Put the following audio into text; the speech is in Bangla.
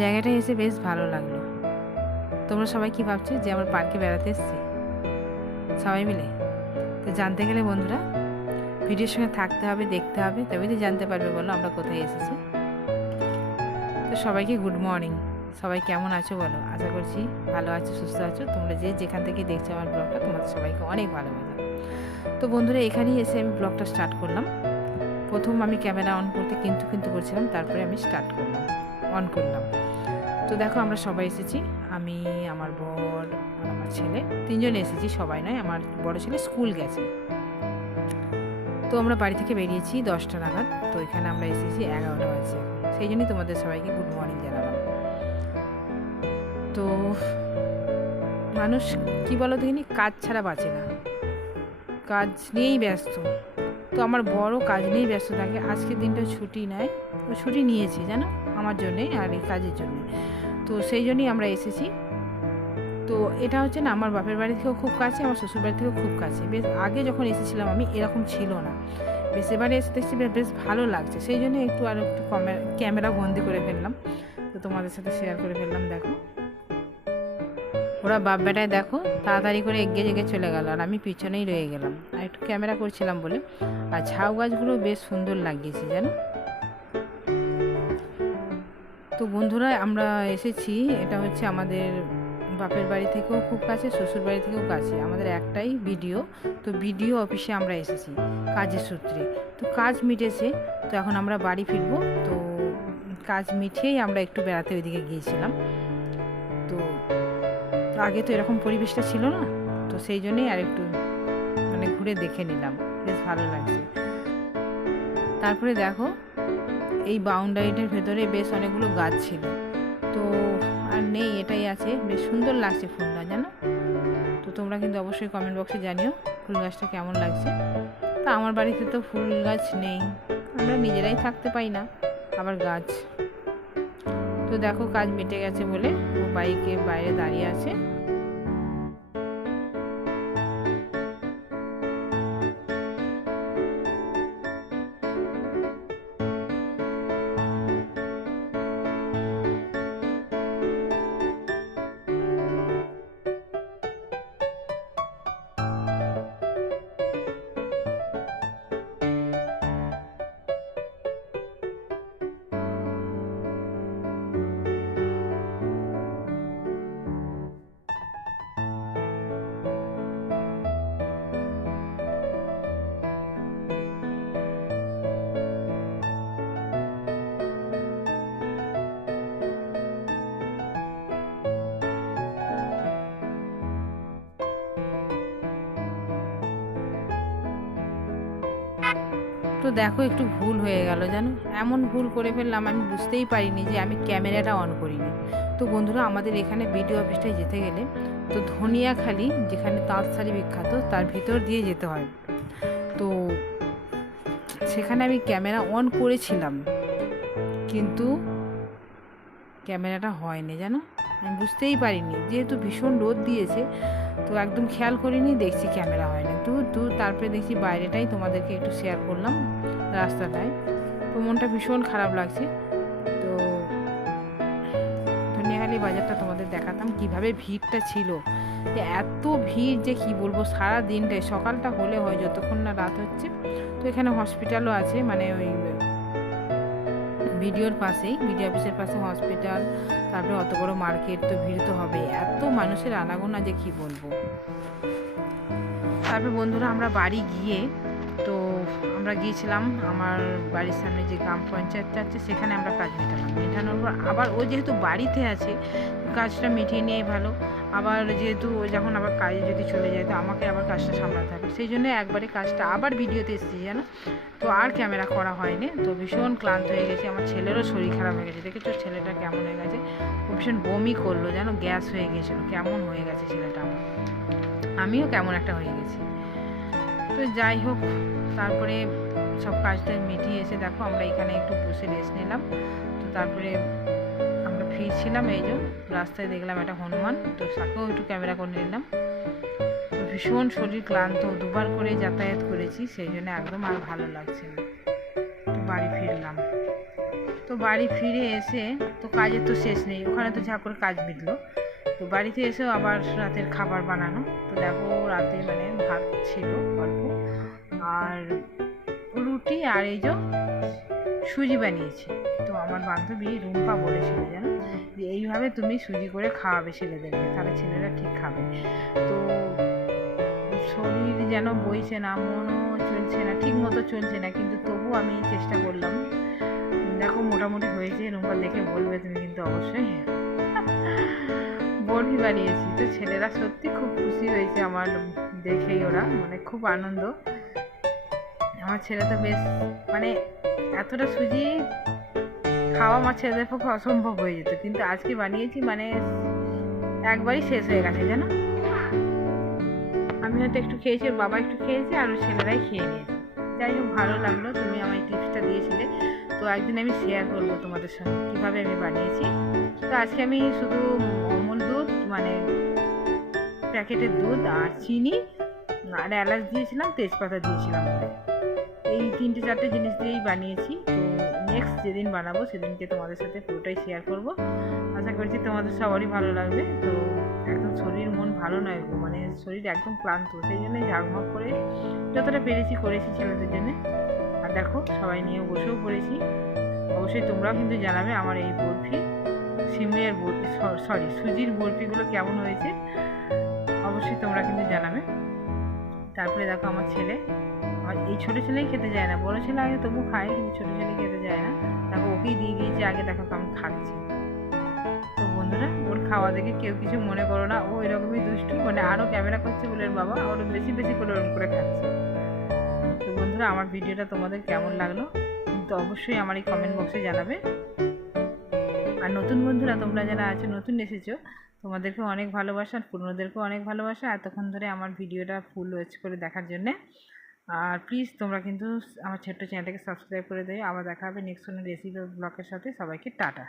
জায়গাটা এসে বেশ ভালো লাগলো। তোমরা সবাই কি ভাবছো যে আমরা পার্কে বেড়াতে এসেছি সবাই মিলে? তো জানতে গেলে বন্ধুরা ভিডিওর সঙ্গে থাকতে হবে, দেখতে হবে, তবেই তো জানতে পারবে বলো আমরা কোথায় এসেছি। তো সবাইকে গুড মর্নিং। সবাই কেমন আছো বলো? আশা করছি ভালো আছো, সুস্থ আছো। তোমরা যে যেখান থেকে দেখছো আমার ব্লগটা, তোমাদের সবাইকে অনেক ভালোবাসা। তো বন্ধুরা এখানেই এসে আমি ব্লগটা স্টার্ট করলাম। প্রথম আমি ক্যামেরা অন করতে কিন্তু করছিলাম, তারপরে আমি অন করলাম। তো দেখো আমরা সবাই এসেছি, আমি, আমার বর আর আমার ছেলে, তিনজনে এসেছি, সবাই নয়। আমার বড় ছেলে স্কুল গেছে। তো আমরা বাড়ি থেকে বেরিয়েছি 10টা নাগাদ। তো এখানে আমরা এসেছি 11টা বাজে। সেই জন্যই তোমাদের সবাইকে গুড মর্নিং জানালাম। তো মানুষ কি বলো দেখিনি, কাজ ছাড়া বাঁচে না, কাজ নিয়েই ব্যস্ত। তো আমার বড় কাজ নিয়েই ব্যস্ত থাকে। আজকের দিনটা ছুটি নেয়, ও ছুটি নিয়েছে জানো আমার জন্যে আর এই কাজের জন্যে। তো সেই জন্যই আমরা এসেছি। তো এটা হচ্ছে না আমার বাপের বাড়ি থেকেও খুব কাছে, আমার শ্বশুর বাড়ি থেকেও খুব কাছে। বেশ আগে যখন এসেছিলাম আমি এরকম ছিল না, বেশ এবারে এসে দেখছি বেশ ভালো লাগছে। সেই জন্য একটু ক্যামেরা বন্দি করে ফেললাম, তো তোমাদের সাথে শেয়ার করে ফেললাম। দেখো ওরা বাপ বেটায় দেখো তাড়াতাড়ি করে এগিয়ে চলে গেল, আর আমি পিছনেই রয়ে গেলাম আর একটু ক্যামেরা করছিলাম বলে। আর ঝাউ গাছগুলো বেশ সুন্দর লাগিয়েছে জানো। তো বন্ধুরা আমরা এসেছি, এটা হচ্ছে আমাদের বাপের বাড়ি থেকেও খুব কাছে, শ্বশুর বাড়ি থেকেও কাছে, আমাদের একটাই বিডিও। তো বিডিও অফিসে আমরা এসেছি কাজের সূত্রে। তো কাজ মিটেছে, তো এখন আমরা বাড়ি ফিরবো। তো কাজ মিটিয়েই আমরা একটু বেড়াতে ওইদিকে গিয়েছিলাম। তো আগে তো এরকম পরিবেশটা ছিল না, তো সেই জন্যেই আর একটু মানে ঘুরে দেখে নিলাম, বেশ ভালো লাগছে। তারপরে দেখো এই বাউন্ডারিটার ভেতরে বেশ অনেকগুলো গাছ ছিল, তো আর নেই, এটাই আছে। বেশ সুন্দর লাগছে ফুলটা জানো। তো তোমরা কিন্তু অবশ্যই কমেন্ট বক্সে জানিও ফুল গাছটা কেমন লাগছে। তা আমার বাড়িতে তো ফুল গাছ নেই, আমরা নিজেরাই থাকতে পাই না, আবার গাছ। তো দেখো কাজ মিটে গেছে বলে ও বাইকে বাইরে দাঁড়িয়ে আছে। তো দেখো একটু ভুল হয়ে গেল জানো, এমন ভুল করে ফেললাম আমি বুঝতেই পারিনি যে আমি ক্যামেরাটা অন করিনি। তো বন্ধুরা আমাদের এখানে বিডিও অফিসটায় যেতে গেলে তো ধনিয়াখালি, যেখানে তাঁত শাড়ি বিখ্যাত, তার ভিতর দিয়ে যেতে হয়। তো সেখানে আমি ক্যামেরা অন করেছিলাম, কিন্তু ক্যামেরাটা হয়নি জানো। আমি বুঝতেই পারিনি, যেহেতু ভীষণ রোদ দিয়েছে, তো একদম খেয়াল করিনি, দেখছি ক্যামেরা হয় না। তারপরে দেখছি বাইরেটাই তোমাদেরকে একটু শেয়ার করলাম, রাস্তাটায়। তো মনটা ভীষণ খারাপ লাগছে। তো ধনিয়াখালি বাজারটা তোমাদের দেখাতাম কিভাবে ভিড়টা ছিল, যে এত ভিড় যে কি বলবো। সারা দিনটাই, সকালটা হলে হয় যতক্ষণ না রাত হচ্ছে। তো এখানে হসপিটালও আছে, মানে ওই বিডিওর পাশেই, বিডিও অফিসের পাশে হসপিটাল, তারপরে অত বড় মার্কেট, তো ভিড় তো হবে, এত মানুষের আনাগোনা যে কি বলবো। তারপর বন্ধুরা আমরা বাড়ি গিয়ে, তো আমরা গিয়েছিলাম আমার বাড়ির সামনে যে গ্রাম পঞ্চায়েতটা আছে, সেখানে আমরা কাজ মেটানোর পর আবার ও যেহেতু বাড়িতে আছে, কাজটা মিটিয়ে নিয়ে ভালো। আবার যেহেতু ও যখন আবার কাজে যদি চলে যায়, তো আমাকে আবার কাজটা সামলাতে হবে। সেই জন্য একবারে কাজটা আবার ভিডিওতে এসেছি জানো। তো আর ক্যামেরা করা হয়নি। তো ভীষণ ক্লান্ত হয়ে গেছে, আমার ছেলেরও শরীর খারাপ হয়ে গেছে। দেখেছো ছেলেটা কেমন হয়ে গেছে, ও ভীষণ বমি করলো জানো, গ্যাস হয়ে গেছিলো, কেমন হয়ে গেছে ছেলেটা আমার। আমিও কেমন একটা হয়ে গেছি। তো যাই হোক, তারপরে সব কাজটা মিটিয়ে এসে দেখো আমরা এখানে একটু বসে রেস্ট নিলাম। তো তারপরে আমরা ফিরছিলাম, এই যে রাস্তায় দেখলাম একটা হনুমান, তো তাকেও একটু ক্যামেরা করে নিলাম। তো ভীষণ শরীর ক্লান্ত, দুবার করে যাতায়াত করেছি, সেই জন্য একদম আর ভালো লাগছে না। তো বাড়ি ফিরলাম। তো বাড়ি ফিরে এসে তো কাজের তো শেষ নেই, ওখানে তো যা করে কাজ মিটলো। তো বাড়িতে এসেও আবার রাতের খাবার বানানো। তো দেখো রাতে মানে ভাত ছিল অল্প, আর রুটি, আর এই যে সুজি বানিয়েছি। তো আমার বান্ধবী রুম্পা বলেছিল জানো যে এইভাবে তুমি সুজি করে খাওয়াবে ছেলেদেরকে, তাহলে ছেলেরা ঠিক খাবে। তো শরীর যেন বইছে না, মনও চলছে না, ঠিক মতো চলছে না, কিন্তু তবু আমি চেষ্টা করলাম। দেখো মোটামুটি হয়েছে, রুম্পা দেখে বলবে তুমি কিন্তু অবশ্যই। বরফি বানিয়েছি, তো ছেলেরা সত্যি খুব খুশি হয়েছে আমার দেখেই, ওরা মানে খুব আনন্দ। আমার ছেলে তো বেশ মানে এতটা সুজি খাওয়া আমার ছেলেদের পক্ষে অসম্ভব হয়ে যেত, কিন্তু আজকে বানিয়েছি মানে একবারই শেষ হয়ে গেছে জানো। আমি হয়তো একটু খেয়েছি, ওর বাবা একটু খেয়েছে, আর ওর ছেলেরাই খেয়ে নিয়েছে। যাই হোক, ভালো লাগলো, তুমি আমায় টিপসটা দিয়েছিলে। তো একদিন আমি শেয়ার করবো তোমাদের সঙ্গে কীভাবে আমি বানিয়েছি। তো আজকে আমি শুধু অমুল দুধ মানে প্যাকেটের দুধ আর চিনি আর এলাচ দিয়েছিলাম, তেজপাতা দিয়েছিলাম, এই 3-4টে জিনিস দিয়েই বানিয়েছি। তো নেক্সট যেদিন বানাবো সেদিনকে তোমাদের সাথে পুরোটাই শেয়ার করব। আশা করছি তোমাদের সবারই ভালো লাগবে। তো একদম শরীর মন ভালো নয়, মানে শরীর একদম ক্লান্ত, সেই জন্যই ঝাঁকমাক করে যতটা পেরেছি করেছি ছেলেদের জন্যে। আর দেখো সবাই নিয়ে বসেও পড়েছি। অবশ্যই তোমরাও কিন্তু জানাবে আমার এই বরফি, সিমের বরফি, সরি সুজির বরফিগুলো কেমন হয়েছে, অবশ্যই তোমরা কিন্তু জানাবে। তারপরে দেখো আমার ছেলে, আমার এই ছোটো ছেলেই খেতে যায় না, বড়ো ছেলে আগে তবু খায়, কিন্তু ছোটো ছেলে খেতে যায় না। দেখো ওকেই দিয়ে দিয়েছি আগে, দেখো কেমন খাচ্ছে। তো বন্ধুরা, ওর খাওয়া দেখে কেউ কিছু মনে করো না, ও এরকমই দুষ্টু, মানে আরও ক্যামেরা করছে বলে ওর বাবা ওর বেশি বেশি করে ওরকম করে খাচ্ছে। তো বন্ধুরা, আমার ভিডিওটা তোমাদের কেমন লাগলো কিন্তু অবশ্যই আমার এই কমেন্ট বক্সে জানাবে। আর নতুন বন্ধুরা তোমরা যারা আছো, নতুন এসেছো, তোমাদেরকে অনেক ভালোবাসা, আর পুরনোদেরকেও অনেক ভালোবাসা এতক্ষণ ধরে আমার ভিডিওটা ফুল ওয়াচ করে দেখার জন্যে। আর প্লিজ তোমরা কিন্তু আমার ছোট্ট চ্যানেলটাকে সাবস্ক্রাইব করে দিও। আবার দেখা হবে নেক্সট কোনো রেসিপি ব্লগের সাথে। সবাইকে টাটা।